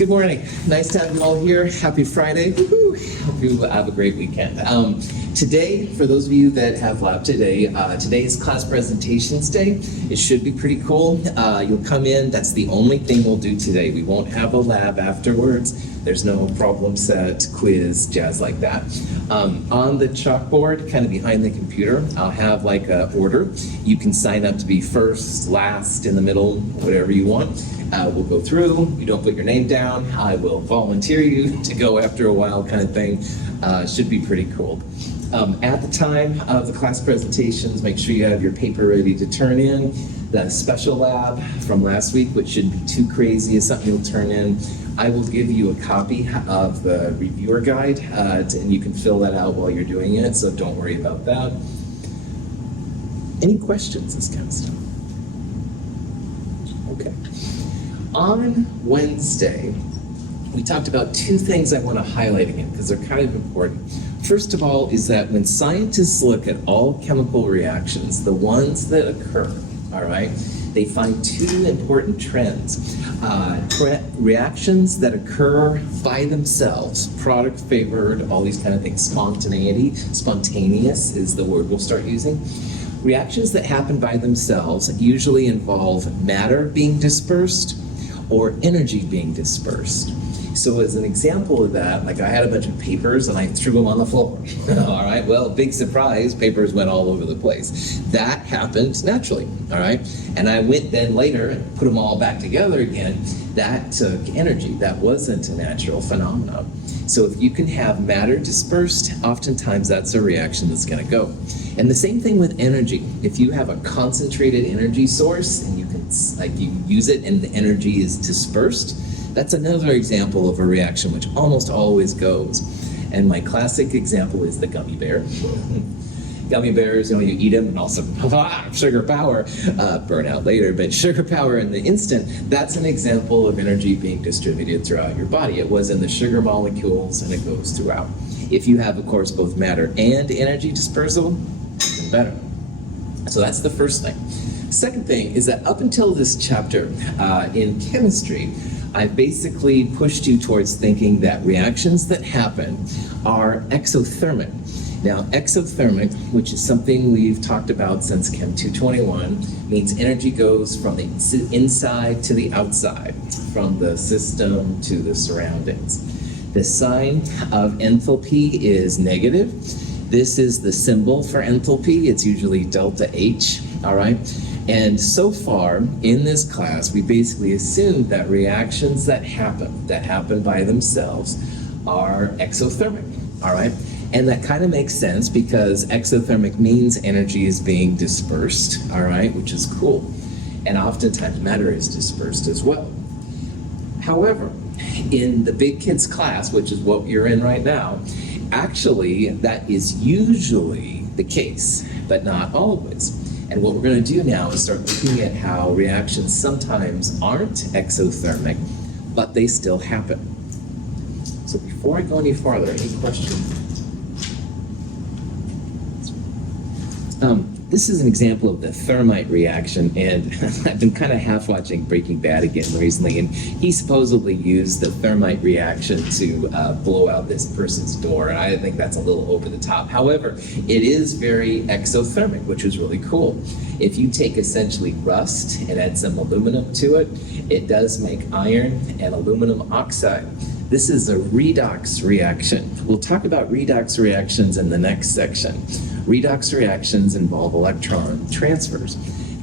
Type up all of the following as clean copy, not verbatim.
Good morning. Nice to have you all here. Happy Friday. Woo-hoo. Hope you have a great weekend. Today, for those of you that have lab today, today is class presentations day. It should be pretty cool. You'll come in. That's the only thing we'll do today. We won't have a lab afterwards. There's no problem set, quiz, jazz like that. On the chalkboard, kind of behind the computer, I'll have like a order. You can sign up to be first, last, in the middle, whatever you want. We'll go through. You don't put your name down. I will volunteer you to go after a while, kind of thing. Should be pretty cool. At the time of the class presentations, make sure you have your paper ready to turn in. The special lab from last week, which shouldn't be too crazy, is something you'll turn in. I will give you a copy of the reviewer guide, and you can fill that out while you're doing it, so don't worry about that. Any questions, this kind of stuff? Okay. On Wednesday, we talked about two things I want to highlight again, because they're kind of important. First of all is that when scientists look at all chemical reactions, the ones that occur, all right, they find two important trends. Reactions that occur by themselves, product favored, all these kind of things, spontaneity, spontaneous is the word we'll start using. Reactions that happen by themselves usually involve matter being dispersed or energy being dispersed. So as an example of that, like I had a bunch of papers and I threw them on the floor. All right, well, big surprise, papers went all over the place. That happened naturally, all right? And I went then later and put them all back together again. That took energy. That wasn't a natural phenomenon. So if you can have matter dispersed, oftentimes that's a reaction that's gonna go. And the same thing with energy. If you have a concentrated energy source and you can, like, you use it and the energy is dispersed, that's another example of a reaction which almost always goes. And my classic example is the gummy bear. Gummy bears, you eat them and also, sugar power, burn out later, but sugar power in the instant, that's an example of energy being distributed throughout your body. It was in the sugar molecules and it goes throughout. If you have, of course, both matter and energy dispersal, even better. So that's the first thing. Second thing is that up until this chapter in chemistry, I've basically pushed you towards thinking that reactions that happen are exothermic. Now, exothermic, which is something we've talked about since Chem 221, means energy goes from the inside to the outside, from the system to the surroundings. The sign of enthalpy is negative. This is the symbol for enthalpy. It's usually delta H, all right? And so far in this class, we basically assumed that reactions that happen by themselves are exothermic, all right? And that kind of makes sense because exothermic means energy is being dispersed, all right, which is cool. And oftentimes matter is dispersed as well. However, in the big kids class, which is what you're in right now, actually that is usually the case, but not always. And what we're going to do now is start looking at how reactions sometimes aren't exothermic, but they still happen. So before I go any farther, any questions? This is an example of the thermite reaction, and I've been kind of half watching Breaking Bad again recently, and he supposedly used the thermite reaction to blow out this person's door, and I think that's a little over the top. However, it is very exothermic, which is really cool. If you take essentially rust and add some aluminum to it, it does make iron and aluminum oxide. This is a redox reaction. We'll talk about redox reactions in the next section. Redox reactions involve electron transfers.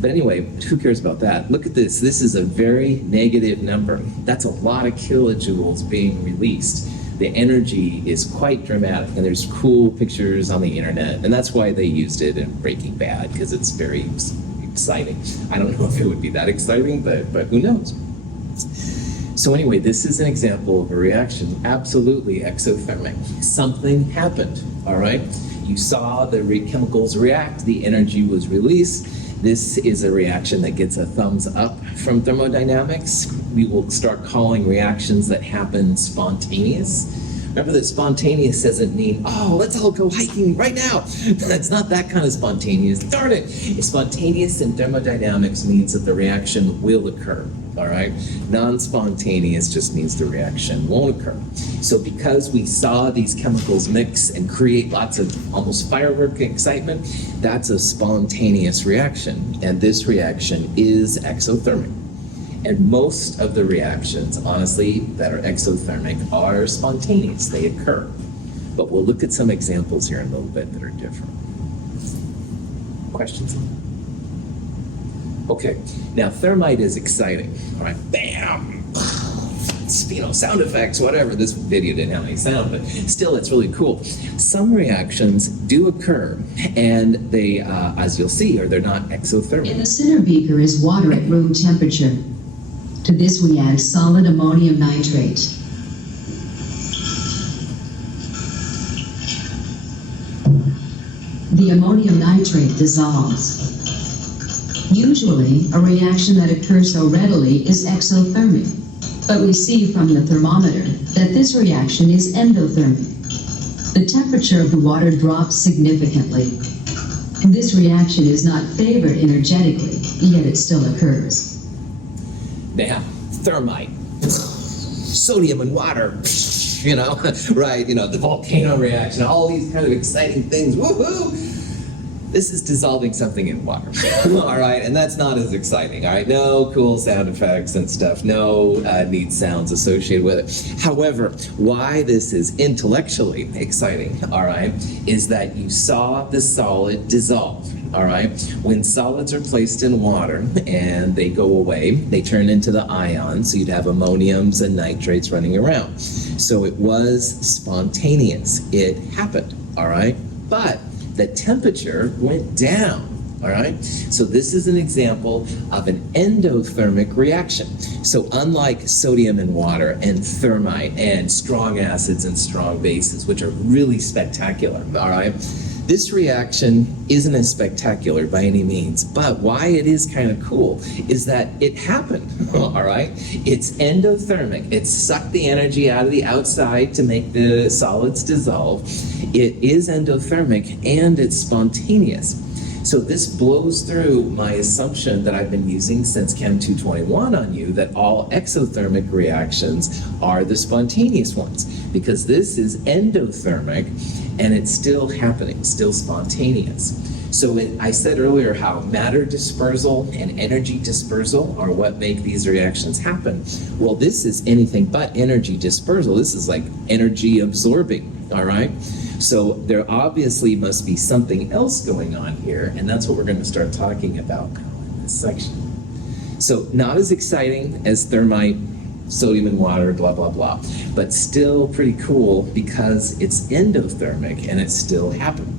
But anyway, who cares about that? Look at this. This is a very negative number. That's a lot of kilojoules being released. The energy is quite dramatic, and there's cool pictures on the internet, and that's why they used it in Breaking Bad, because it's very exciting. I don't know if it would be that exciting, but who knows? So anyway, this is an example of a reaction, absolutely exothermic. Something happened, all right? You saw the chemicals react, the energy was released. This is a reaction that gets a thumbs up from thermodynamics. We will start calling reactions that happen spontaneous. Remember that spontaneous doesn't mean, oh, let's all go hiking right now. That's not that kind of spontaneous. Darn it. Spontaneous in thermodynamics means that the reaction will occur, all right? Non-spontaneous just means the reaction won't occur. So because we saw these chemicals mix and create lots of almost firework excitement, that's a spontaneous reaction. And this reaction is exothermic. And most of the reactions, honestly, that are exothermic are spontaneous. They occur. But we'll look at some examples here in a little bit that are different. Questions? Okay, now thermite is exciting. All right, bam! Sound effects, whatever. This video didn't have any sound, but still, it's really cool. Some reactions do occur, and they, as you'll see, they're not exothermic. In the center beaker is water at room temperature. To this we add solid ammonium nitrate. The ammonium nitrate dissolves. Usually, a reaction that occurs so readily is exothermic, but we see from the thermometer that this reaction is endothermic. The temperature of the water drops significantly. This reaction is not favored energetically, yet it still occurs. Now, thermite, sodium and water, right, the volcano reaction, all these kind of exciting things, woohoo! This is dissolving something in water, all right, and that's not as exciting, all right? No cool sound effects and stuff, no neat sounds associated with it. However, why this is intellectually exciting, all right, is that you saw the solid dissolve. All right, when solids are placed in water and they go away, they turn into the ions, so you'd have ammoniums and nitrates running around. So it was spontaneous. It happened, all right? But the temperature went down, all right? So this is an example of an endothermic reaction. So unlike sodium and water and thermite and strong acids and strong bases, which are really spectacular, all right? This reaction isn't as spectacular by any means, but why it is kind of cool is that it happened, all right? It's endothermic. It sucked the energy out of the outside to make the solids dissolve. It is endothermic, and it's spontaneous. So this blows through my assumption that I've been using since Chem 221 on you, that all exothermic reactions are the spontaneous ones, because this is endothermic, and it's still happening, still spontaneous. So I said earlier how matter dispersal and energy dispersal are what make these reactions happen. Well, this is anything but energy dispersal. This is like energy absorbing, all right? So there obviously must be something else going on here, and that's what we're going to start talking about in this section. So not as exciting as thermite, sodium and water, blah, blah, blah, but still pretty cool because it's endothermic and it's still happening.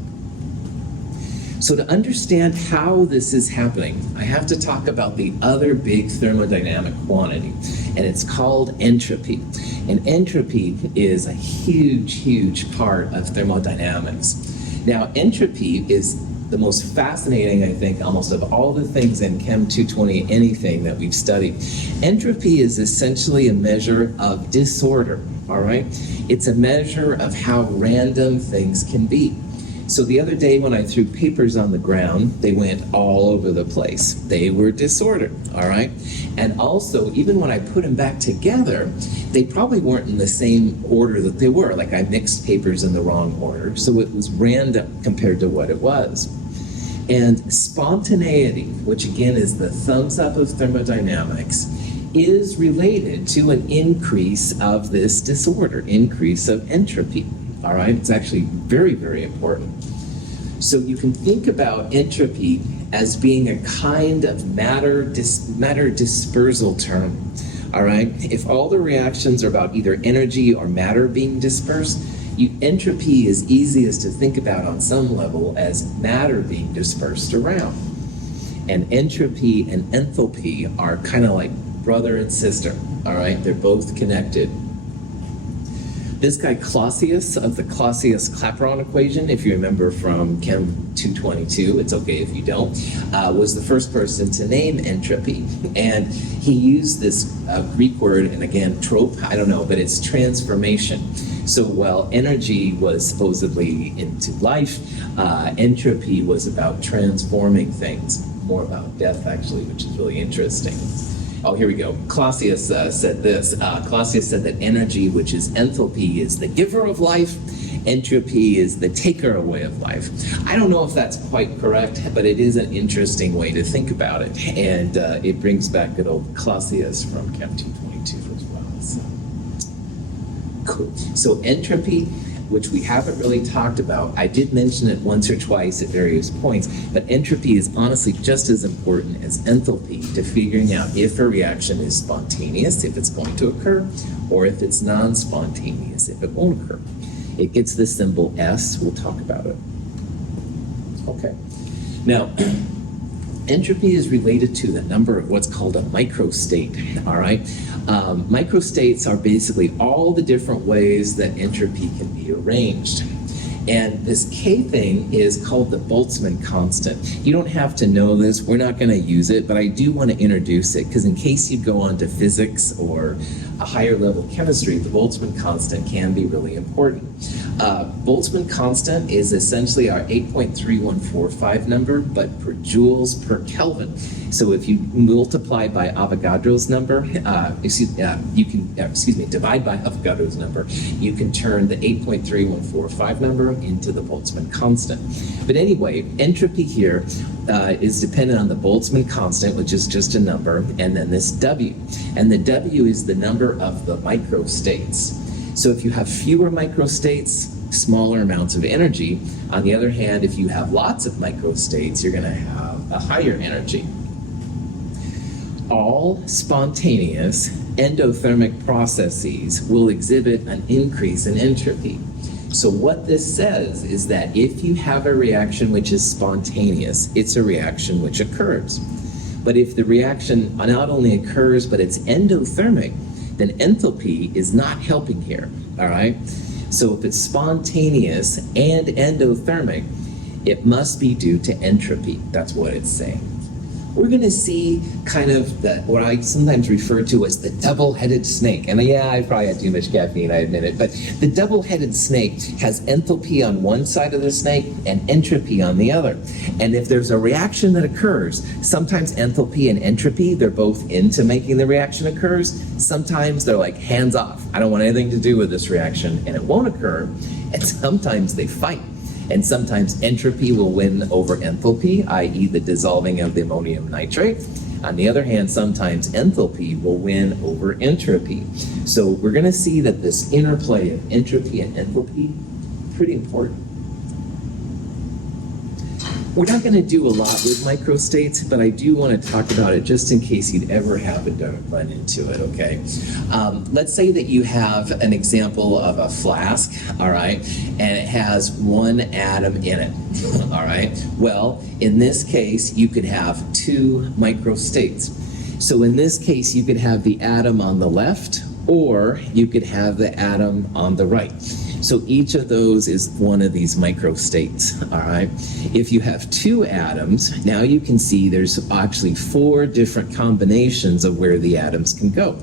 So to understand how this is happening, I have to talk about the other big thermodynamic quantity, and it's called entropy. And entropy is a huge, huge part of thermodynamics. Now, entropy is the most fascinating, I think, almost of all the things in Chem 220, anything that we've studied. Entropy is essentially a measure of disorder, all right? It's a measure of how random things can be. So the other day when I threw papers on the ground, they went all over the place. They were disordered, all right? And also, even when I put them back together, they probably weren't in the same order that they were. Like I mixed papers in the wrong order, so it was random compared to what it was. And spontaneity, which again is the thumbs up of thermodynamics, is related to an increase of this disorder, increase of entropy. All right, it's actually very, very important. So you can think about entropy as being a kind of matter dispersal term. All right, if all the reactions are about either energy or matter being dispersed, entropy is easiest to think about on some level as matter being dispersed around. And entropy and enthalpy are kind of like brother and sister. All right, they're both connected. This guy Clausius of the Clausius-Clapeyron equation, if you remember from Chem 222, it's okay if you don't, was the first person to name entropy. And he used this Greek word, and again, trope, I don't know, but it's transformation. So while energy was supposedly into life, entropy was about transforming things, more about death actually, which is really interesting. Oh, here we go. Clausius said this. Clausius said that energy, which is enthalpy, is the giver of life. Entropy is the taker away of life. I don't know if that's quite correct, but it is an interesting way to think about it. And it brings back good old Clausius from Chem 222 as well. So, cool. So entropy, which we haven't really talked about, I did mention it once or twice at various points, but entropy is honestly just as important as enthalpy to figuring out if a reaction is spontaneous, if it's going to occur, or if it's non-spontaneous, if it won't occur. It gets the symbol S. We'll talk about it. Okay. Now, entropy is related to the number of what's called a microstate, all right? Microstates are basically all the different ways that entropy can be arranged. And this K thing is called the Boltzmann constant. You don't have to know this. We're not going to use it, but I do want to introduce it because in case you go on to physics or a higher level chemistry, the Boltzmann constant can be really important. Boltzmann constant is essentially our 8.3145 number, but per joules per Kelvin. So if you multiply by Avogadro's number, divide by Avogadro's number, you can turn the 8.3145 number into the Boltzmann constant. But anyway, entropy here is dependent on the Boltzmann constant, which is just a number, and then this W. And the W is the number of the microstates. So if you have fewer microstates, smaller amounts of energy. On the other hand, if you have lots of microstates, you're going to have a higher energy. All spontaneous endothermic processes will exhibit an increase in entropy. So what this says is that if you have a reaction which is spontaneous, it's a reaction which occurs. But if the reaction not only occurs, but it's endothermic, then enthalpy is not helping here, all right? So if it's spontaneous and endothermic, it must be due to entropy. That's what it's saying. We're going to see kind of what I sometimes refer to as the double-headed snake. And yeah, I probably had too much caffeine, I admit it. But the double-headed snake has enthalpy on one side of the snake and entropy on the other. And if there's a reaction that occurs, sometimes enthalpy and entropy, they're both into making the reaction occurs. Sometimes they're like, hands off. I don't want anything to do with this reaction, and it won't occur. And sometimes they fight. And sometimes entropy will win over enthalpy, i.e. the dissolving of the ammonium nitrate. On the other hand, sometimes enthalpy will win over entropy. So we're going to see that this interplay of entropy and enthalpy is pretty important. We're not going to do a lot with microstates, but I do want to talk about it just in case you'd ever happen to run into it, okay? Let's say that you have an example of a flask, all right, and it has one atom in it, all right? Well, in this case, you could have two microstates. So in this case, you could have the atom on the left, or you could have the atom on the right. So each of those is one of these microstates, all right? If you have two atoms, now you can see there's actually 4 different combinations of where the atoms can go.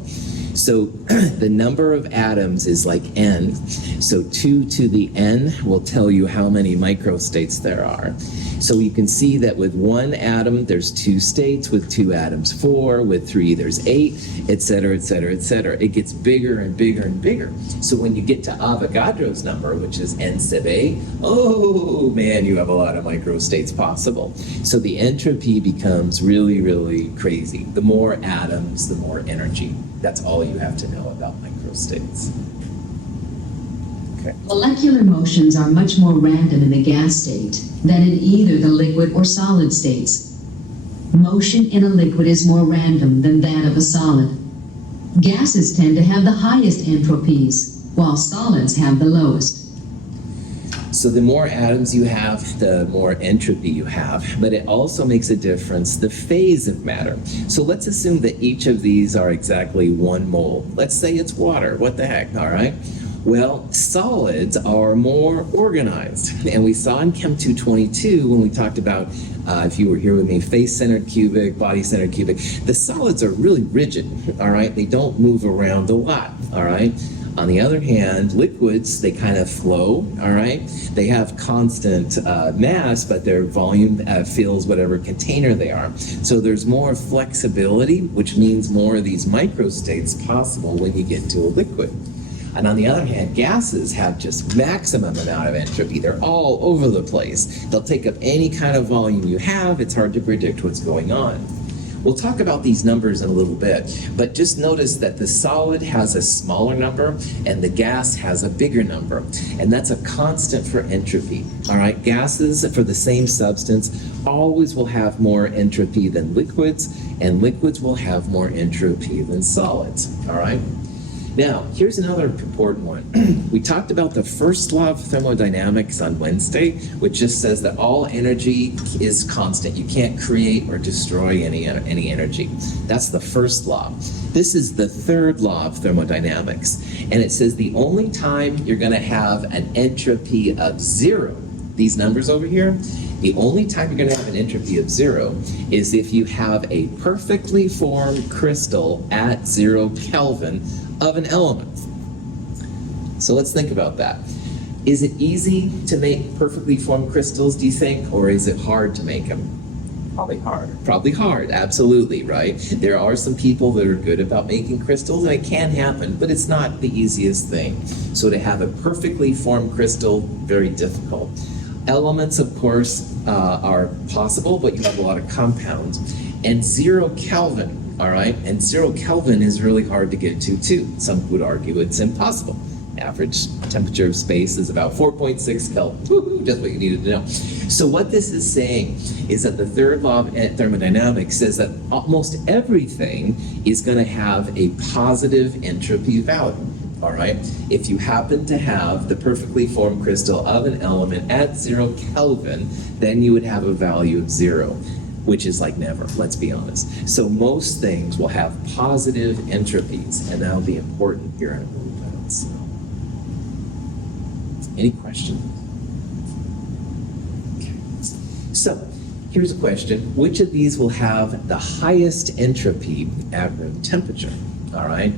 So the number of atoms is like n. So 2 to the n will tell you how many microstates there are. So you can see that with one atom, there's 2 states, with 2 atoms, 4, with 3, there's 8, etc., etc., etc. It gets bigger and bigger and bigger. So when you get to Avogadro's number, which is n sub a, oh man, you have a lot of microstates possible. So the entropy becomes really, really crazy. The more atoms, the more energy. That's all you have to know about microstates. Okay. Molecular motions are much more random in the gas state than in either the liquid or solid states. Motion in a liquid is more random than that of a solid. Gases tend to have the highest entropies, while solids have the lowest. So the more atoms you have, the more entropy you have, but it also makes a difference the phase of matter. So let's assume that each of these are exactly 1 mole. Let's say it's water. What the heck, all right? Well, solids are more organized. And we saw in Chem 222 when we talked about, if you were here with me, face-centered cubic, body-centered cubic, the solids are really rigid, all right? They don't move around a lot, all right? On the other hand, liquids, they kind of flow, all right? They have constant mass, but their volume fills whatever container they are. So there's more flexibility, which means more of these microstates possible when you get to a liquid. And on the other hand, gases have just maximum amount of entropy. They're all over the place. They'll take up any kind of volume you have. It's hard to predict what's going on. We'll talk about these numbers in a little bit, but just notice that the solid has a smaller number and the gas has a bigger number. And that's a constant for entropy, all right? Gases for the same substance always will have more entropy than liquids, and liquids will have more entropy than solids, all right? Now, here's another important one. We talked about the first law of thermodynamics on Wednesday, which just says that all energy is constant. You can't create or destroy any energy. That's the first law. This is the third law of thermodynamics. And it says the only time you're going to have an entropy of 0, these numbers over here, the only time you're going to have an entropy of 0 is if you have a perfectly formed crystal at 0 Kelvin of an element. So let's think about that. Is it easy to make perfectly formed crystals, do you think, or is it hard to make them? Probably hard. Probably hard, absolutely, right? There are some people that are good about making crystals, and it can happen, but it's not the easiest thing. So to have a perfectly formed crystal, very difficult. Elements, of course, are possible, but you have a lot of compounds. And 0 Kelvin, all right? And 0 Kelvin is really hard to get to, too. Some would argue it's impossible. Average temperature of space is about 4.6 Kelvin. Woo-hoo, just what you needed to know. So what this is saying is that the third law of thermodynamics says that almost everything is going to have a positive entropy value. All right. If you happen to have the perfectly formed crystal of an element at 0 Kelvin, then you would have a value of 0, which is like never, let's be honest. So most things will have positive entropies, and that'll be important here in a little bit. So, any questions? Okay. So here's a question. Which of these will have the highest entropy at room temperature? All right.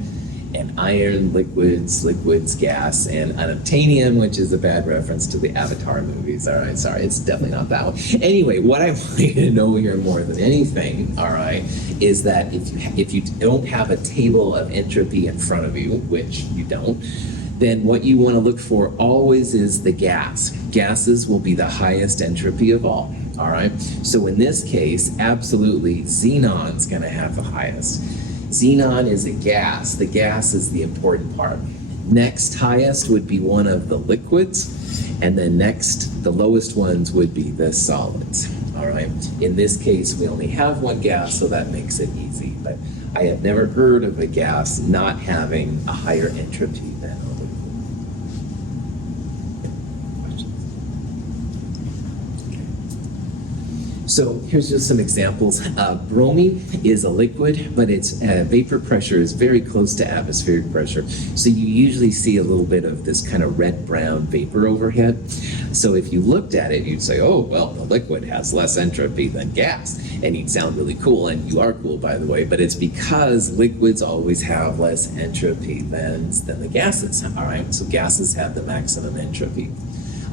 And iron, liquids, gas, and unobtainium, which is a bad reference to the Avatar movies. All right, sorry, it's definitely not that one. Anyway, what I want you to know here more than anything, all right, is that if you don't have a table of entropy in front of you, which you don't, then what you want to look for always is the gas. Gases will be the highest entropy of all. All right, so in this case, absolutely, xenon's going to have the highest. Xenon is a gas. The gas is the important part. Next highest would be one of the liquids, and then next, the lowest ones would be the solids. All right. In this case, we only have one gas, so that makes it easy. But I have never heard of a gas not having a higher entropy than a liquid. So here's just some examples. Bromine is a liquid, but its vapor pressure is very close to atmospheric pressure. So you usually see a little bit of this kind of red-brown vapor overhead. So if you looked at it, you'd say, oh, well, the liquid has less entropy than gas. And you'd sound really cool, and you are cool, by the way, but it's because liquids always have less entropy than the gases, all right? So gases have the maximum entropy.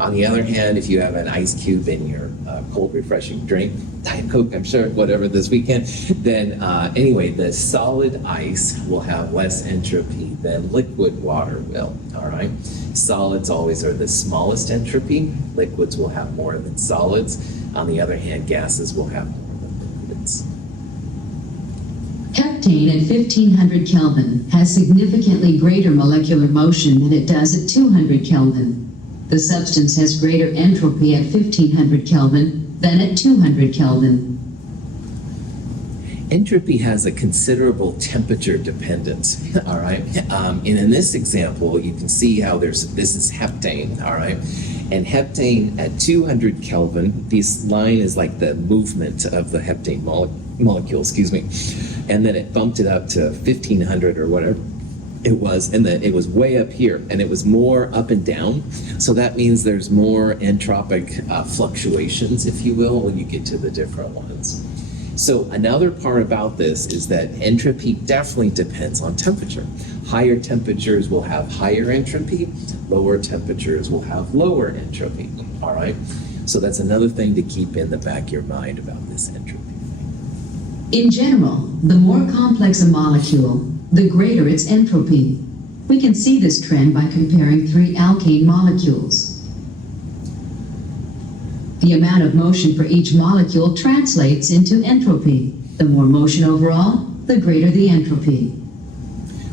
On the other hand, if you have an ice cube in your cold, refreshing drink, Diet Coke, I'm sure, whatever this weekend, then anyway, the solid ice will have less entropy than liquid water will, all right? Solids always are the smallest entropy. Liquids will have more than solids. On the other hand, gases will have more than liquids. Heptane at 1500 Kelvin has significantly greater molecular motion than it does at 200 Kelvin. The substance has greater entropy at 1500 Kelvin than at 200 Kelvin. Entropy has a considerable temperature dependence, all right? And in this example, you can see how this is heptane, all right? And heptane at 200 Kelvin, this line is like the movement of the heptane molecule, excuse me. And then it bumped it up to 1500 or whatever it was, and then it was way up here, and it was more up and down. So that means there's more entropic fluctuations, if you will, when you get to the different ones. So another part about this is that entropy definitely depends on temperature. Higher temperatures will have higher entropy, lower temperatures will have lower entropy, all right? So that's another thing to keep in the back of your mind about this entropy thing. In general, the more complex a molecule, the greater its entropy. We can see this trend by comparing three alkane molecules. The amount of motion for each molecule translates into entropy. The more motion overall, the greater the entropy.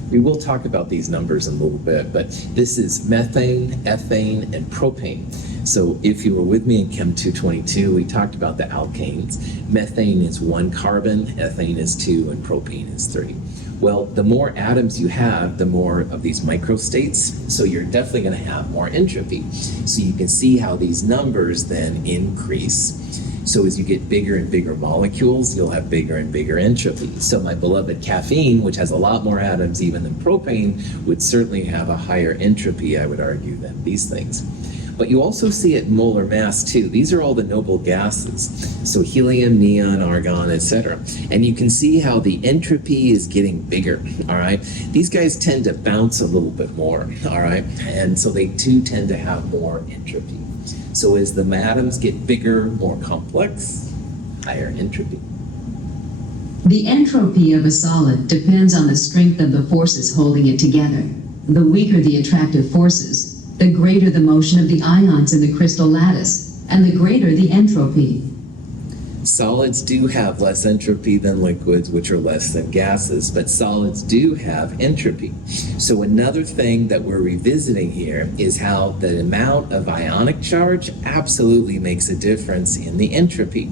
We will talk about these numbers in a little bit, but this is methane, ethane, and propane. So if you were with me in Chem 222, we talked about the alkanes. Methane is 1 carbon, ethane is 2, and propane is 3. Well, the more atoms you have, the more of these microstates, so you're definitely going to have more entropy. So you can see how these numbers then increase. So as you get bigger and bigger molecules, you'll have bigger and bigger entropy. So my beloved caffeine, which has a lot more atoms even than propane, would certainly have a higher entropy, I would argue, than these things. But you also see it in molar mass too. These are all the noble gases. So helium, neon, argon, etc. And you can see how the entropy is getting bigger, all right? These guys tend to bounce a little bit more, all right? And so they too tend to have more entropy. So as the atoms get bigger, more complex, higher entropy. The entropy of a solid depends on the strength of the forces holding it together. The weaker the attractive forces, the greater the motion of the ions in the crystal lattice, and the greater the entropy. Solids do have less entropy than liquids, which are less than gases, but solids do have entropy. So another thing that we're revisiting here is how the amount of ionic charge absolutely makes a difference in the entropy.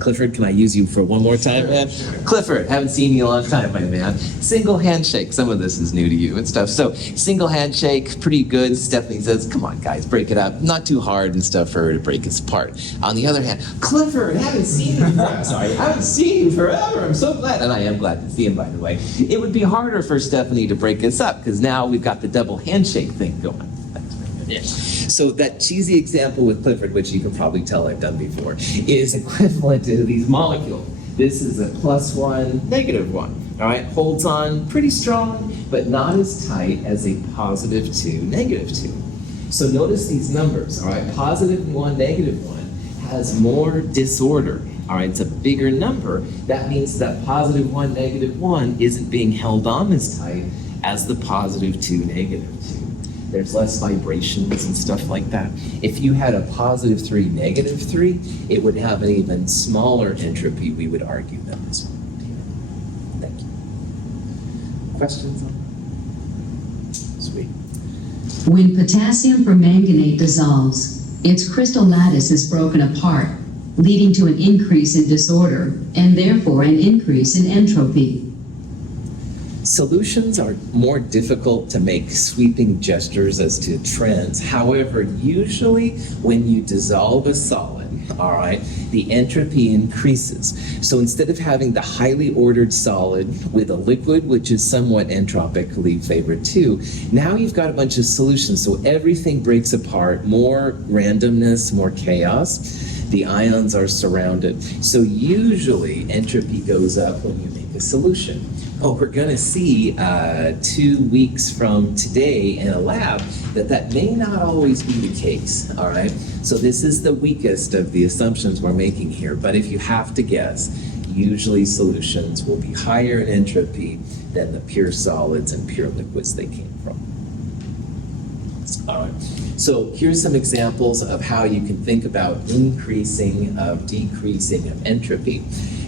Clifford, can I use you for one more time, man? Clifford, haven't seen you in a long time, my man. Single handshake. Some of this is new to you and stuff. So single handshake, pretty good. Stephanie says, come on, guys, break it up. Not too hard and stuff for her to break us apart. On the other hand, Clifford, haven't seen you forever. Sorry, haven't seen you forever. I'm so glad. And I am glad to see him, by the way. It would be harder for Stephanie to break us up because now we've got the double handshake thing going. Yeah. So that cheesy example with Clifford, which you can probably tell I've done before, is equivalent to these molecules. This is a +1, -1. All right, holds on pretty strong, but not as tight as a +2, -2. So notice these numbers. All right, +1, -1 has more disorder. All right, it's a bigger number. That means that +1, -1 isn't being held on as tight as the +2, -2. There's less vibrations and stuff like that. If you had a +3, -3, it would have an even smaller entropy, we would argue, than this one. Thank you. Questions on that? Sweet. When potassium permanganate dissolves, its crystal lattice is broken apart, leading to an increase in disorder, and therefore an increase in entropy. Solutions are more difficult to make sweeping gestures as to trends. However, usually when you dissolve a solid, all right, the entropy increases. So instead of having the highly ordered solid with a liquid, which is somewhat entropically favored too, now you've got a bunch of solutions. So everything breaks apart, more randomness, more chaos. The ions are surrounded. So usually entropy goes up when you make a solution. Oh, we're going to see 2 weeks from today in a lab that may not always be the case, all right? So this is the weakest of the assumptions we're making here, but if you have to guess, usually solutions will be higher in entropy than the pure solids and pure liquids they came from. All right, so here's some examples of how you can think about increasing of decreasing of entropy.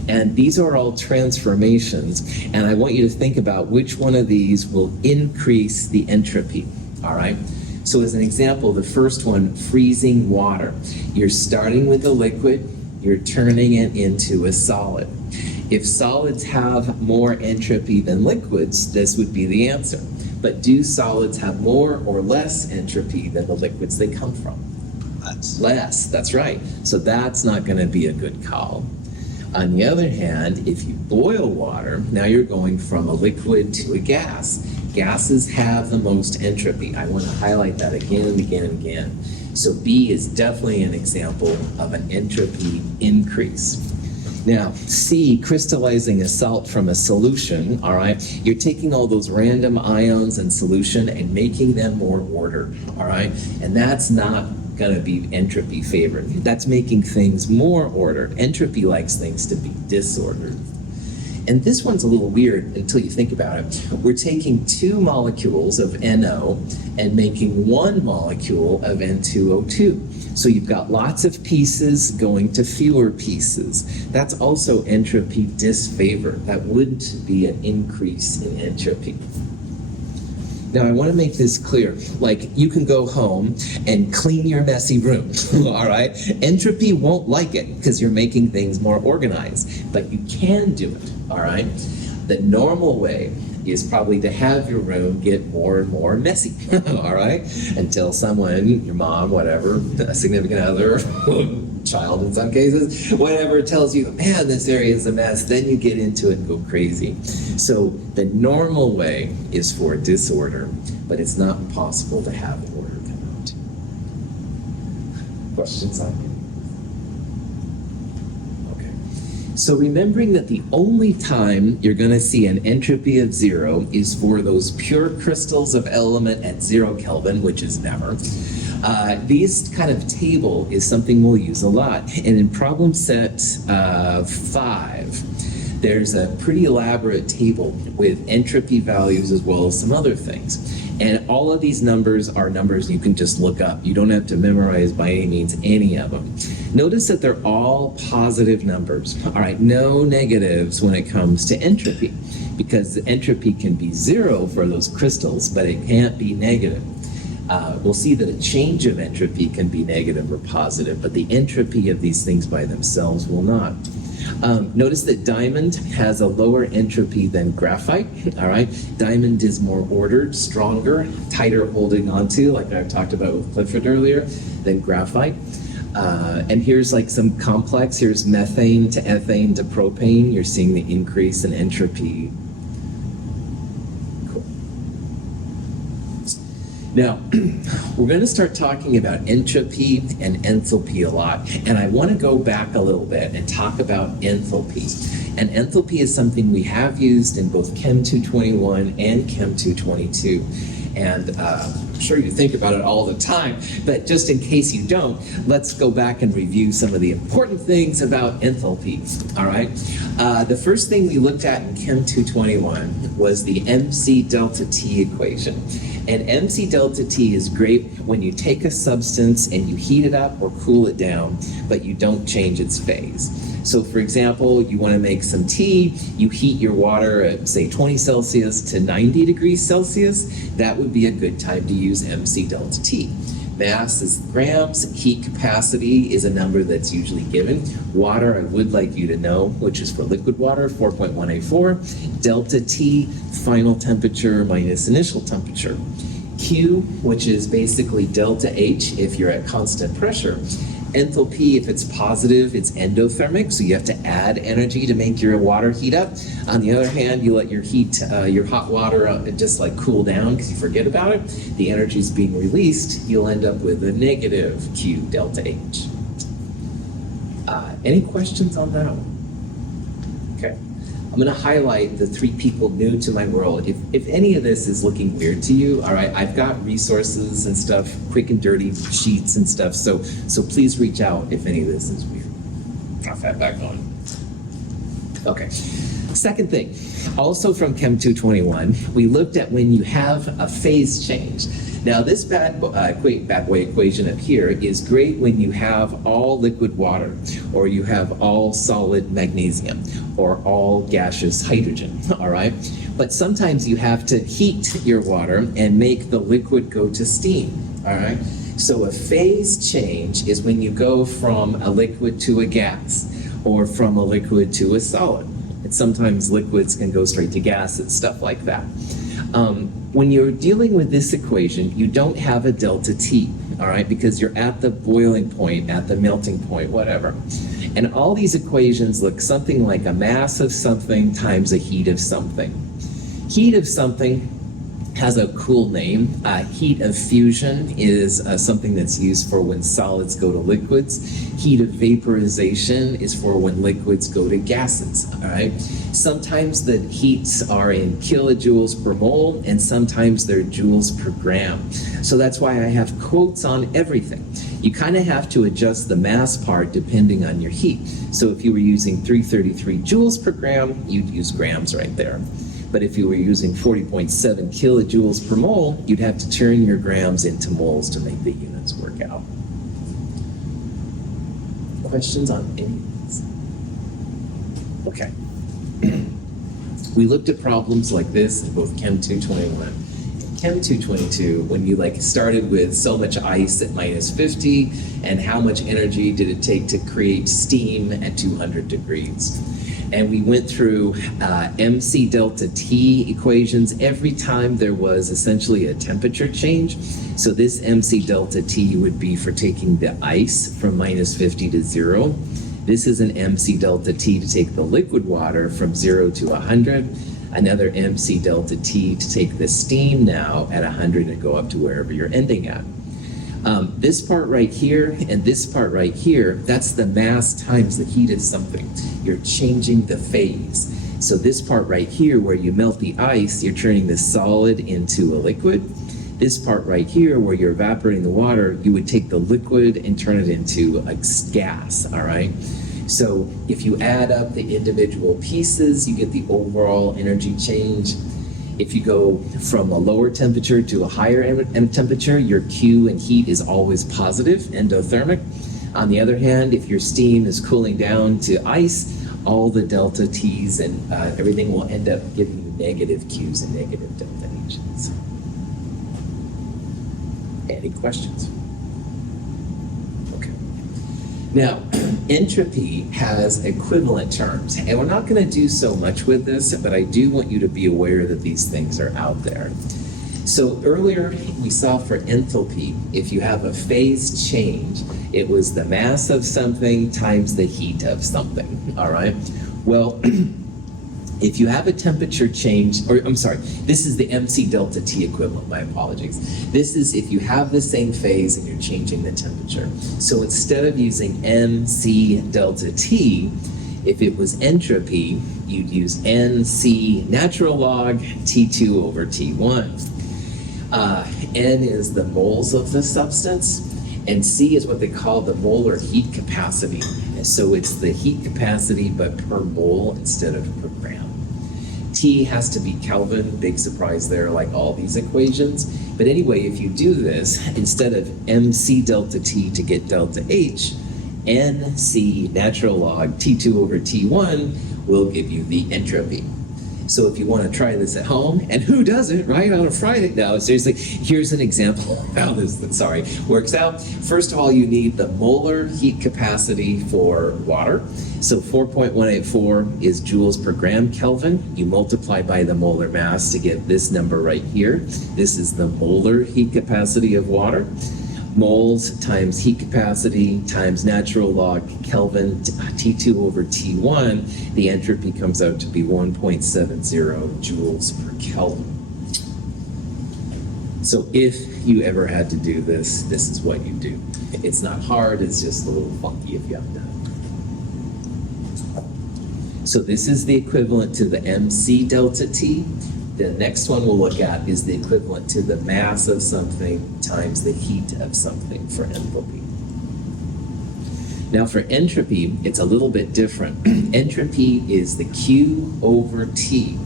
And these are all transformations, and I want you to think about which one of these will increase the entropy, all right? So as an example, the first one, freezing water. You're starting with a liquid, you're turning it into a solid. If solids have more entropy than liquids, this would be the answer. But do solids have more or less entropy than the liquids they come from? Less, that's right. So that's not going to be a good call. On the other hand, if you boil water, now you're going from a liquid to a gas. Gases have the most entropy. I want to highlight that again and again and again. So B is definitely an example of an entropy increase. Now, C, crystallizing a salt from a solution, all right? You're taking all those random ions in solution and making them more ordered, all right? And that's not going to be entropy favored. That's making things more ordered. Entropy likes things to be disordered. And this one's a little weird until you think about it. We're taking 2 molecules of NO and making 1 molecule of N2O2. So you've got lots of pieces going to fewer pieces. That's also entropy disfavor. That wouldn't be an increase in entropy. Now, I want to make this clear. Like, you can go home and clean your messy room, all right? Entropy won't like it because you're making things more organized, but you can do it, all right? The normal way is probably to have your room get more and more messy, all right? Until someone, your mom, whatever, a significant other, child in some cases, whatever, tells you, man, this area is a mess, then you get into it and go crazy. So the normal way is for disorder, but it's not possible to have order come out. Questions on it? Okay. So remembering that the only time you're going to see an entropy of 0 is for those pure crystals of element at 0 Kelvin, which is never. These kind of table is something we'll use a lot. And in problem set 5, there's a pretty elaborate table with entropy values as well as some other things. And all of these numbers are numbers you can just look up. You don't have to memorize by any means any of them. Notice that they're all positive numbers. All right, no negatives when it comes to entropy, because entropy can be 0 for those crystals, but it can't be negative. We'll see that a change of entropy can be negative or positive, but the entropy of these things by themselves will not. Notice that diamond has a lower entropy than graphite, all right? Diamond is more ordered, stronger, tighter holding onto, like I've talked about with Clifford earlier, than graphite. And here's like some complex, here's methane to ethane to propane. You're seeing the increase in entropy. Now, we're going to start talking about entropy and enthalpy a lot, and I want to go back a little bit and talk about enthalpy. And enthalpy is something we have used in both Chem 221 and Chem 222. And I'm sure you think about it all the time, but just in case you don't, let's go back and review some of the important things about enthalpy, all right? The first thing we looked at in Chem 221 was the MC delta T equation. And MC delta T is great when you take a substance and you heat it up or cool it down, but you don't change its phase. So for example, you want to make some tea, you heat your water at say 20 Celsius to 90 degrees Celsius, that would be a good time to use MC delta T. Mass is grams, heat capacity is a number that's usually given. Water, I would like you to know, which is for liquid water, 4.184. Delta T, final temperature minus initial temperature. Q, which is basically delta H if you're at constant pressure. Enthalpy, if it's positive, it's endothermic, so you have to add energy to make your water heat up. On the other hand, you let your hot water just like cool down because you forget about it. The energy is being released. You'll end up with a negative Q delta H. Any questions on that one? Okay. I'm going to highlight the 3 people new to my world. If any of this is looking weird to you, all right, I've got resources and stuff, quick and dirty sheets and stuff, so please reach out if any of this is weird. Drop that back on. Okay. Second thing, also from Chem 221, we looked at when you have a phase change. Now this bad boy equation up here is great when you have all liquid water, or you have all solid magnesium, or all gaseous hydrogen, all right? But sometimes you have to heat your water and make the liquid go to steam, all right? So a phase change is when you go from a liquid to a gas, or from a liquid to a solid. And sometimes liquids can go straight to gases, stuff like that. When you're dealing with this equation, you don't have a delta T, all right, because you're at the boiling point, at the melting point, whatever. And all these equations look something like a mass of something times a heat of something. Heat of something has a cool name. Heat of fusion is something that's used for when solids go to liquids. Heat of vaporization is for when liquids go to gases, all right? Sometimes the heats are in kilojoules per mole, and sometimes they're joules per gram. So that's why I have quotes on everything. You kind of have to adjust the mass part depending on your heat. So if you were using 333 joules per gram, you'd use grams right there. But if you were using 40.7 kilojoules per mole, you'd have to turn your grams into moles to make the units work out. Questions on any of these? Okay. We looked at problems like this in both Chem 221 and Chem 222 when you started with so much ice at -50 and how much energy did it take to create steam at 200 degrees. And we went through MC delta T equations every time there was essentially a temperature change. So this MC delta T would be for taking the ice from -50 to 0. This is an MC delta T to take the liquid water from 0 to 100. Another MC delta T to take the steam now at 100 and go up to wherever you're ending at. This part right here and this part right here, that's the mass times the heat of something. You're changing the phase. So this part right here where you melt the ice, you're turning the solid into a liquid. This part right here where you're evaporating the water, you would take the liquid and turn it into a gas, all right? So if you add up the individual pieces, you get the overall energy change. If you go from a lower temperature to a higher temperature, your Q in heat is always positive, endothermic. On the other hand, if your steam is cooling down to ice, all the delta T's and everything will end up giving you negative Q's and negative delta H's. Any questions? Okay. Now, entropy has equivalent terms, and we're not going to do so much with this, but I do want you to be aware that these things are out there. So earlier we saw for enthalpy, if you have a phase change, it was the mass of something times the heat of something, all right? Well, if you have a temperature change, or I'm sorry, this is the MC delta T equivalent, my apologies. This is if you have the same phase and you're changing the temperature. So instead of using MC delta T, if it was entropy, you'd use NC natural log T2 over T1. N is the moles of the substance, and C is what they call the molar heat capacity. So it's the heat capacity, but per mole instead of per gram. T has to be Kelvin, big surprise there, like all these equations. But anyway, if you do this, instead of MC delta T to get delta H, NC natural log T2 over T1 will give you the entropy. So if you want to try this at home, and who doesn't, right, on a Friday? No, seriously, here's an example of how this, works out. First of all, you need the molar heat capacity for water. So 4.184 is joules per gram Kelvin. You multiply by the molar mass to get this number right here. This is the molar heat capacity of water. Moles times heat capacity times natural log Kelvin T2 over T1, the entropy comes out to be 1.70 joules per Kelvin. So if you ever had to do this, this is what you do. It's not hard, it's just a little funky if you haven't done it. So this is the equivalent to the MC delta T. The next one we'll look at is the equivalent to the mass of something times the heat of something for enthalpy. Now for entropy, it's a little bit different. Entropy is the Q over T.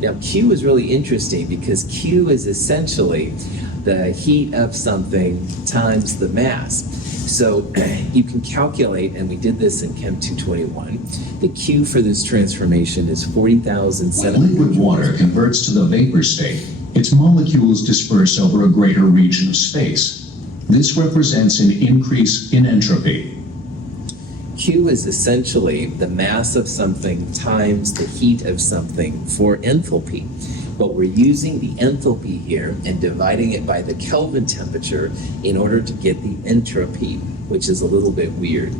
Now Q is really interesting because Q is essentially the heat of something times the mass. So you can calculate, and we did this in Chem 221, the Q for this transformation is 40,700. When liquid water converts to the vapor state, its molecules disperse over a greater region of space. This represents an increase in entropy. Q is essentially the mass of something times the heat of something for enthalpy. But we're using the enthalpy here and dividing it by the Kelvin temperature in order to get the entropy, which is a little bit weird.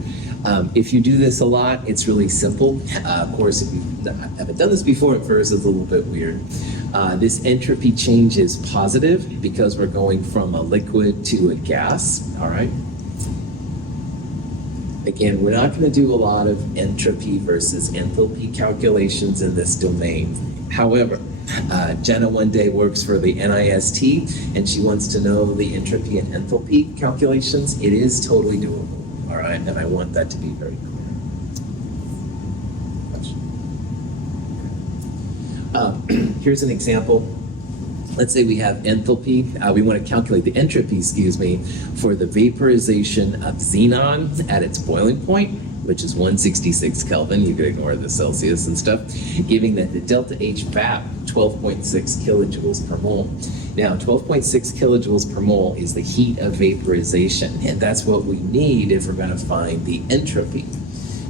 If you do this a lot, it's really simple. Of course, if you haven't done this before, at first it's a little bit weird. This entropy change is positive because we're going from a liquid to a gas, all right? Again, we're not going to do a lot of entropy versus enthalpy calculations in this domain. However, Jenna one day works for the NIST, and she wants to know the entropy and enthalpy calculations. It is totally doable, all right? And I want that to be very clear. Here's an example. Let's say we have enthalpy. We want to calculate the entropy, for the vaporization of xenon at its boiling point, which is 166 Kelvin. You could ignore the Celsius and stuff, giving that the delta H VAP, 12.6 kilojoules per mole. Now, 12.6 kilojoules per mole is the heat of vaporization, and that's what we need if we're going to find the entropy.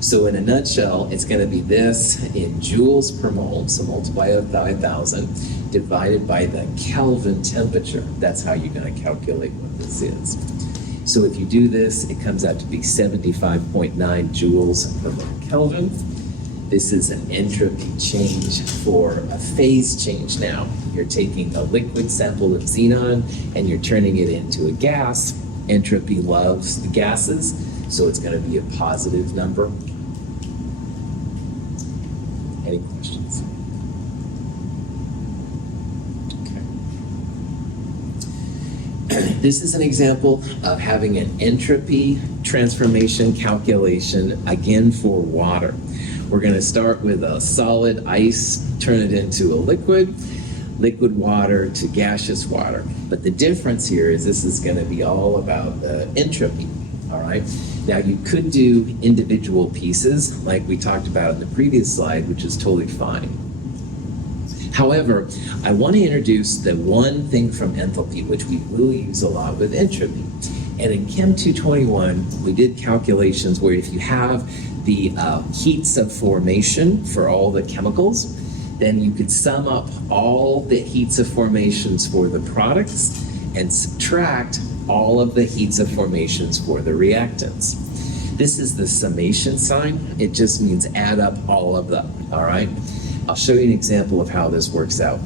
So in a nutshell, it's going to be this in joules per mole, so multiply it by 1,000, divided by the Kelvin temperature. That's how you're going to calculate what this is. So if you do this, it comes out to be 75.9 joules per mole Kelvin. This is an entropy change for a phase change now. You're taking a liquid sample of xenon and you're turning it into a gas. Entropy loves the gases, so it's going to be a positive number. Any questions? Okay. This is an example of having an entropy transformation calculation, again for water. We're going to start with a solid ice, turn it into a liquid water to gaseous water. But the difference here is this is going to be all about the entropy, all right? Now you could do individual pieces like we talked about in the previous slide, which is totally fine. However, I want to introduce the one thing from enthalpy, which we will use a lot with entropy. And in Chem 221, we did calculations where if you have the heats of formation for all the chemicals, then you could sum up all the heats of formations for the products and subtract all of the heats of formations for the reactants. This is the summation sign. It just means add up all of them, all right? I'll show you an example of how this works out.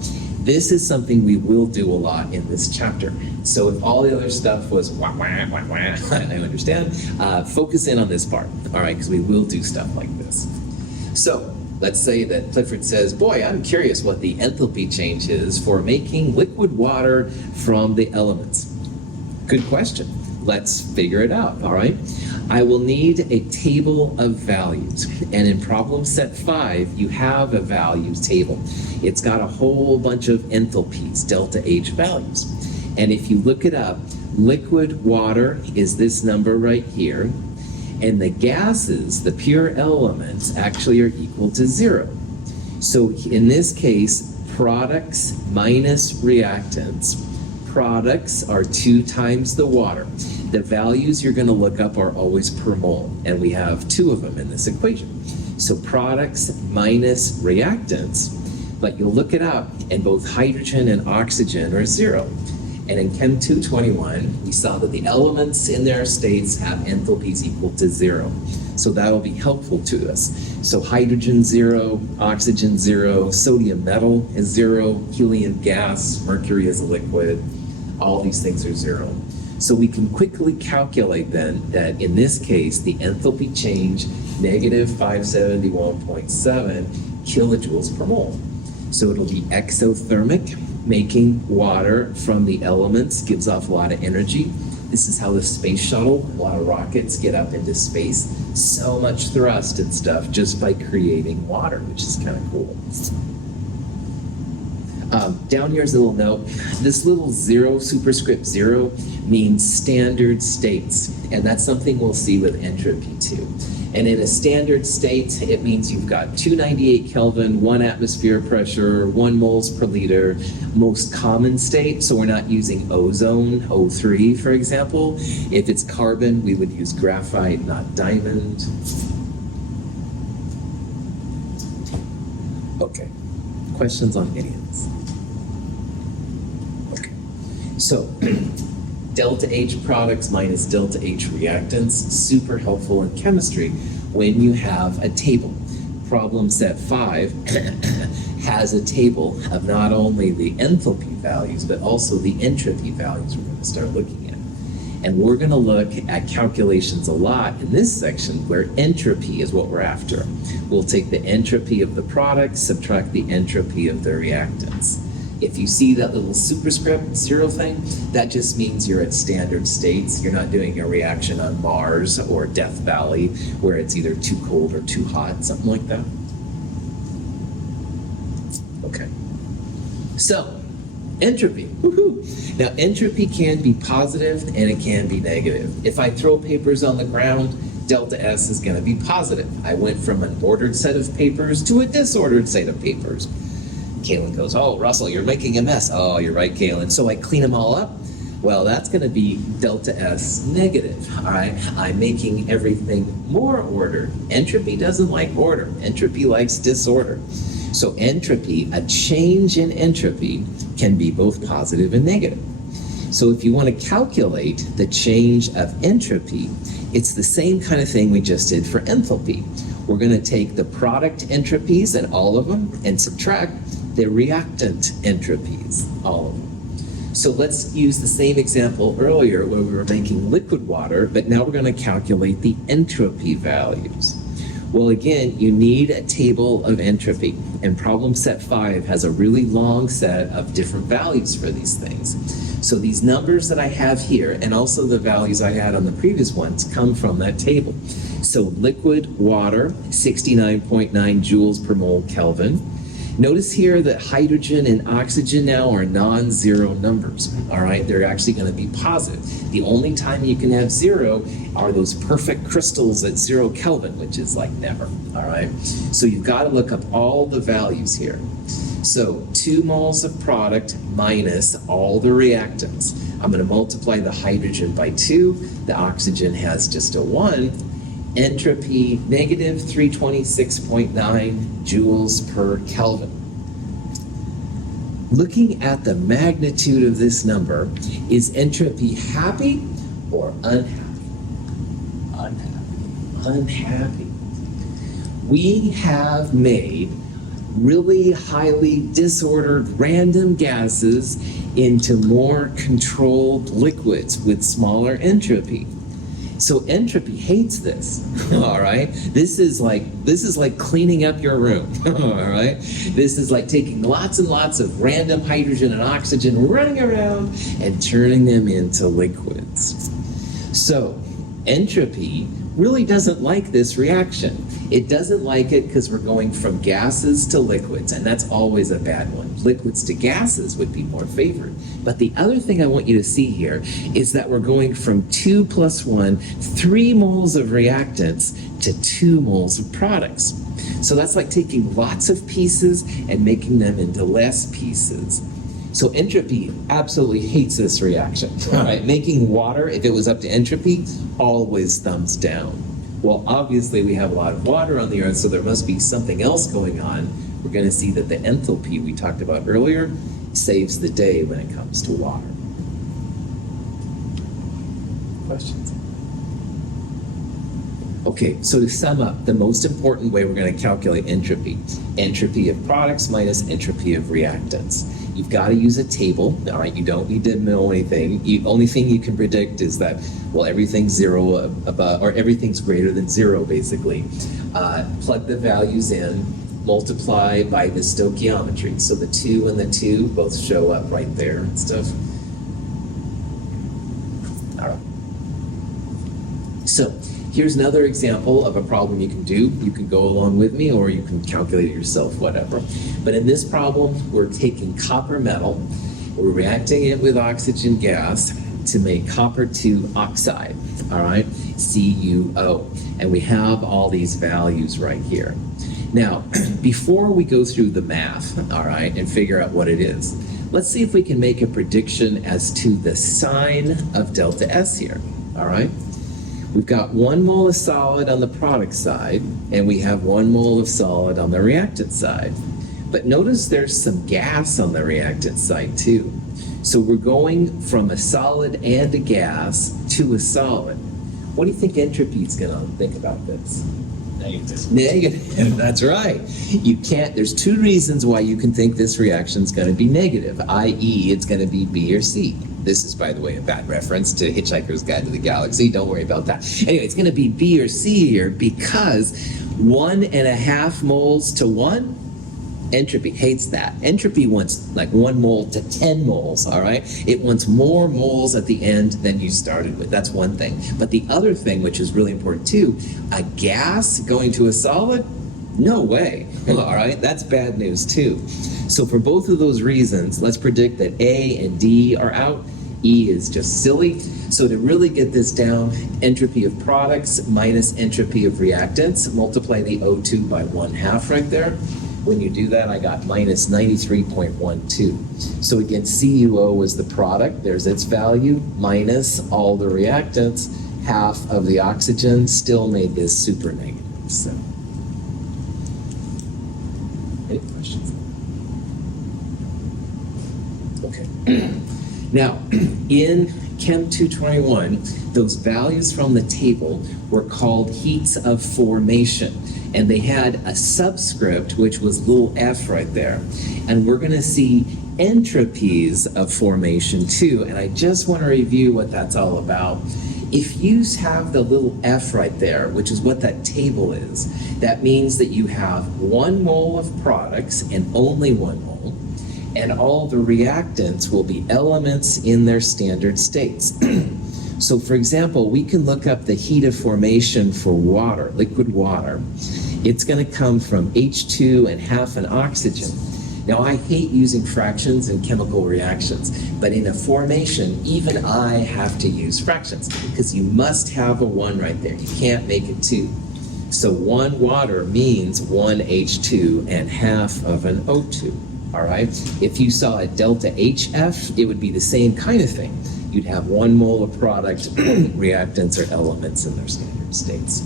This is something we will do a lot in this chapter. So if all the other stuff was wah, wah, wah, wah, I understand, focus in on this part, all right, because we will do stuff like this. So let's say that Clifford says, boy, I'm curious what the enthalpy change is for making liquid water from the elements. Good question. Let's figure it out, all right? I will need a table of values. And in problem set 5, you have a values table. It's got a whole bunch of enthalpies, delta H values. And if you look it up, liquid water is this number right here. And the gases, the pure elements, actually are equal to 0. So in this case, products minus reactants. Products are 2 times the water. The values you're going to look up are always per mole, and we have 2 of them in this equation. So products minus reactants, but you'll look it up, and both hydrogen and oxygen are 0. And in Chem 221, we saw that the elements in their states have enthalpies equal to 0. So that'll be helpful to us. So hydrogen 0, oxygen 0, sodium metal is 0, helium gas, mercury is a liquid. All these things are 0. So we can quickly calculate then that in this case, the enthalpy change, negative 571.7 kilojoules per mole. So it'll be exothermic, making water from the elements, gives off a lot of energy. This is how the space shuttle, a lot of rockets get up into space. So much thrust and stuff just by creating water, which is kind of cool. Down here's a little note. This little 0, superscript 0, means standard states. And that's something we'll see with entropy too. And in a standard state, it means you've got 298 Kelvin, 1 atmosphere pressure, 1 moles per liter. Most common state, so we're not using ozone, O3, for example. If it's carbon, we would use graphite, not diamond. Okay, questions on idioms? Okay, so delta H products minus delta H reactants, super helpful in chemistry when you have a table. Problem set 5 has a table of not only the enthalpy values, but also the entropy values we're going to start looking at. And we're going to look at calculations a lot in this section where entropy is what we're after. We'll take the entropy of the product, subtract the entropy of the reactants. If you see that little superscript 0 thing, that just means you're at standard states. You're not doing a reaction on Mars or Death Valley where it's either too cold or too hot, something like that. Okay. So, entropy. Woohoo! Now, entropy can be positive and it can be negative. If I throw papers on the ground, delta S is going to be positive. I went from an ordered set of papers to a disordered set of papers. Kaylin goes, oh, Russell, you're making a mess. Oh, you're right, Kaylin. So I clean them all up? Well, that's going to be delta S negative, all right? I'm making everything more ordered. Entropy doesn't like order. Entropy likes disorder. So entropy, a change in entropy, can be both positive and negative. So if you want to calculate the change of entropy, it's the same kind of thing we just did for enthalpy. We're going to take the product entropies and all of them and subtract the reactant entropies, all of them. So let's use the same example earlier where we were making liquid water, but now we're going to calculate the entropy values. Well, again, you need a table of entropy, and problem set 5 has a really long set of different values for these things. So these numbers that I have here, and also the values I had on the previous ones, come from that table. So liquid water, 69.9 joules per mole Kelvin. Notice here that hydrogen and oxygen now are non-zero numbers, all right? They're actually going to be positive. The only time you can have 0 are those perfect crystals at 0 Kelvin, which is like never, all right? So you've got to look up all the values here. So 2 moles of product minus all the reactants. I'm going to multiply the hydrogen by 2. The oxygen has just a 1. Entropy negative 326.9 joules per Kelvin. Looking at the magnitude of this number, is entropy happy or unhappy? Unhappy. We have made really highly disordered random gases into more controlled liquids with smaller entropy. So entropy hates this, all right? This is like cleaning up your room, all right? This is like taking lots and lots of random hydrogen and oxygen, running around and turning them into liquids. So entropy really doesn't like this reaction. It doesn't like it because we're going from gases to liquids, and that's always a bad one. Liquids to gases would be more favored. But the other thing I want you to see here is that we're going from 2 plus 1, 3 moles of reactants to 2 moles of products. So that's like taking lots of pieces and making them into less pieces. So entropy absolutely hates this reaction, all right? Making water, if it was up to entropy, always thumbs down. Well, obviously we have a lot of water on the Earth, so there must be something else going on. We're going to see that the enthalpy we talked about earlier saves the day when it comes to water. Questions? Okay, so to sum up, the most important way we're going to calculate entropy. Entropy of products minus entropy of reactants. You've got to use a table, all right? You don't need to know anything. The only thing you can predict is that, well, everything's 0 above, or everything's greater than 0, basically. Plug the values in, multiply by the stoichiometry. So the 2 and the 2 both show up right there and stuff. All right. So here's another example of a problem you can do. You can go along with me or you can calculate it yourself, whatever. But in this problem, we're taking copper metal, we're reacting it with oxygen gas to make copper 2 oxide, all right, CuO. And we have all these values right here. Now, before we go through the math, all right, and figure out what it is, let's see if we can make a prediction as to the sign of delta S here, all right? We've got 1 mole of solid on the product side, and we have 1 mole of solid on the reactant side. But notice there's some gas on the reactant side too. So we're going from a solid and a gas to a solid. What do you think entropy is going to think about this? Negative. Negative, that's right. You can't, there's two reasons why you can think this reaction is going to be negative, i.e. it's going to be B or C. This is, by the way, a bad reference to Hitchhiker's Guide to the Galaxy. Don't worry about that. Anyway, it's going to be B or C here because 1.5 moles to 1, entropy hates that. Entropy wants like 1 mole to 10 moles, all right? It wants more moles at the end than you started with. That's one thing. But the other thing, which is really important too, a gas going to a solid, no way, all right? That's bad news too. So for both of those reasons, let's predict that A and D are out. E is just silly. So to really get this down, entropy of products minus entropy of reactants, multiply the O2 by 1/2 right there. When you do that, I got minus 93.12. So again, CuO was the product, there's its value, minus all the reactants, half of the oxygen, still made this super negative. So, any questions? Okay. Now, in Chem 221, those values from the table were called heats of formation. And they had a subscript, which was little f right there. And we're going to see entropies of formation too. And I just want to review what that's all about. If you have the little f right there, which is what that table is, that means that you have 1 mole of products and only 1 mole. And all the reactants will be elements in their standard states. So for example, we can look up the heat of formation for water, liquid water. It's going to come from H2 and half an oxygen. Now I hate using fractions in chemical reactions, but in a formation, even I have to use fractions because you must have a 1 right there. You can't make it 2. So 1 water means 1 H2 and half of an O2. All right. If you saw a delta HF, it would be the same kind of thing. You'd have 1 mole of product, reactants or elements in their standard states.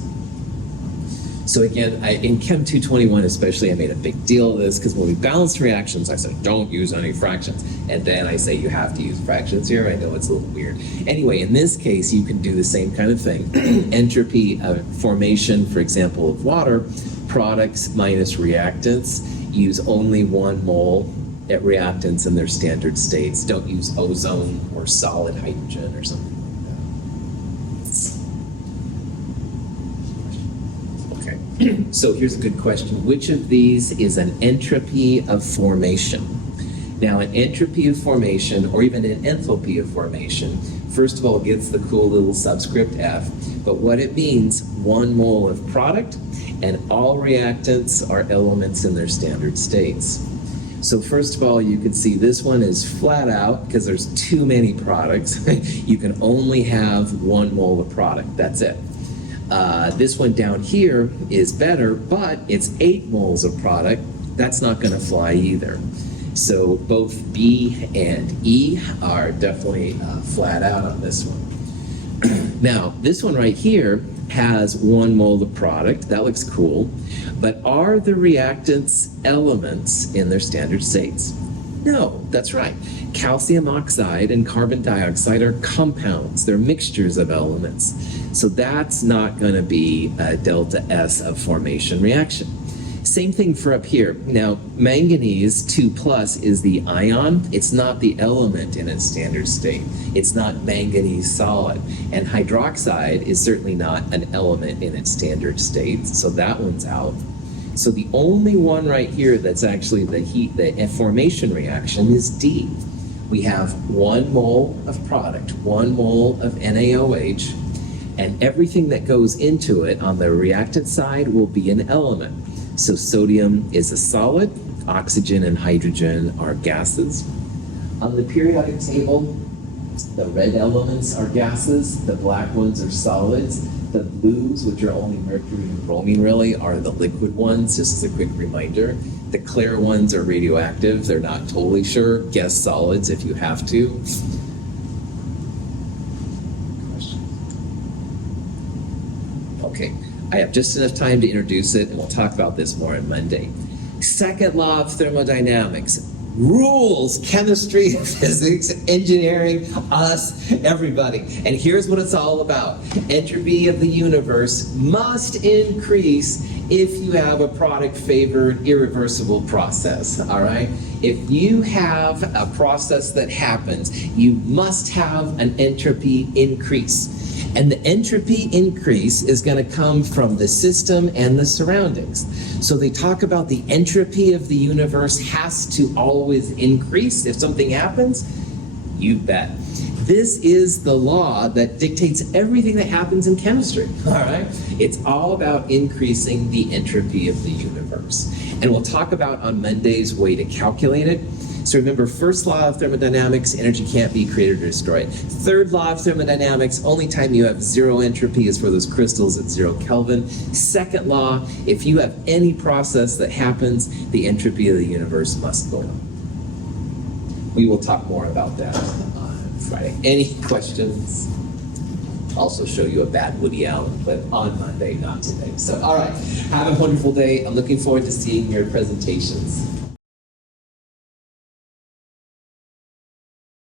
So again, in Chem 221 especially, I made a big deal of this because when we balanced reactions, I said, don't use any fractions. And then I say you have to use fractions here. I know it's a little weird. Anyway, in this case, you can do the same kind of thing. Entropy of formation, for example, of water, products minus reactants, use only 1 mole at reactants in their standard states. Don't use ozone or solid hydrogen or something like that. Okay, so here's a good question. Which of these is an entropy of formation? Now, an entropy of formation, or even an enthalpy of formation, first of all, gets the cool little subscript F, but what it means, 1 mole of product, and all reactants are elements in their standard states. So first of all, you can see this one is flat out because there's too many products. You can only have 1 mole of product, that's it. This one down here is better, but it's 8 moles of product. That's not going to fly either. So both B and E are definitely flat out on this one. Now, this one right here has 1 mole of product. That looks cool. But are the reactants elements in their standard states? No, that's right. Calcium oxide and carbon dioxide are compounds. They're mixtures of elements. So that's not going to be a delta S of formation reaction. Same thing for up here. Now, manganese 2+ is the ion. It's not the element in its standard state. It's not manganese solid. And hydroxide is certainly not an element in its standard state, so that one's out. So the only one right here that's actually the formation reaction is D. We have 1 mole of product, 1 mole of NaOH, and everything that goes into it on the reactant side will be an element. So sodium is a solid, oxygen and hydrogen are gases. On the periodic table, the red elements are gases, the black ones are solids, the blues, which are only mercury and bromine really, are the liquid ones, just as a quick reminder. The clear ones are radioactive, they're not totally sure, guess solids if you have to. Okay. I have just enough time to introduce it, and we'll talk about this more on Monday. Second law of thermodynamics. rules chemistry, physics, engineering, us, everybody. And here's what it's all about. Entropy of the universe must increase if you have a product-favored irreversible process, all right? If you have a process that happens, you must have an entropy increase. And the entropy increase is going to come from the system and the surroundings. So they talk about the entropy of the universe has to always increase if something happens. You bet. This is the law that dictates everything that happens in chemistry, all right? It's all about increasing the entropy of the universe. And we'll talk about on Monday's way to calculate it. So remember, first law of thermodynamics, energy can't be created or destroyed. Third law of thermodynamics, only time you have zero entropy is for those crystals at 0 Kelvin. Second law, if you have any process that happens, the entropy of the universe must go up. We will talk more about that on Friday. Any questions? Also show you a bad Woody Allen clip on Monday, not today. So, all right, have a wonderful day. I'm looking forward to seeing your presentations.